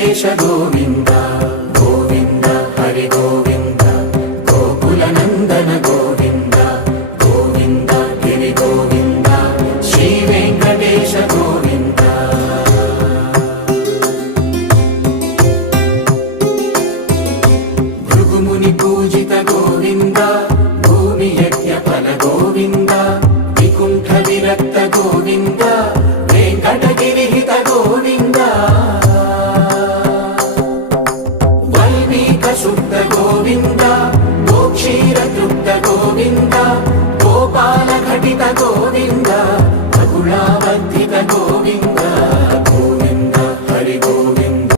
వెంకటేశ గోవింద గోవింద హరి గోవింద గోకుల నందన గోవింద గోవింద గిరి గోవింద శ్రీ వెంకటేశ గోవింద భృగుముని పూజిత గోవింద భూమి యజ్ఞ ఫల గోవింద వికుంఠ విరక్త గోవింద వెంకటగిరిహిత గోవింద వల్మీక శుద్ధ గోవింద గోక్షీర తృప్త గోవింద గోపాల ఘటిత గోవింద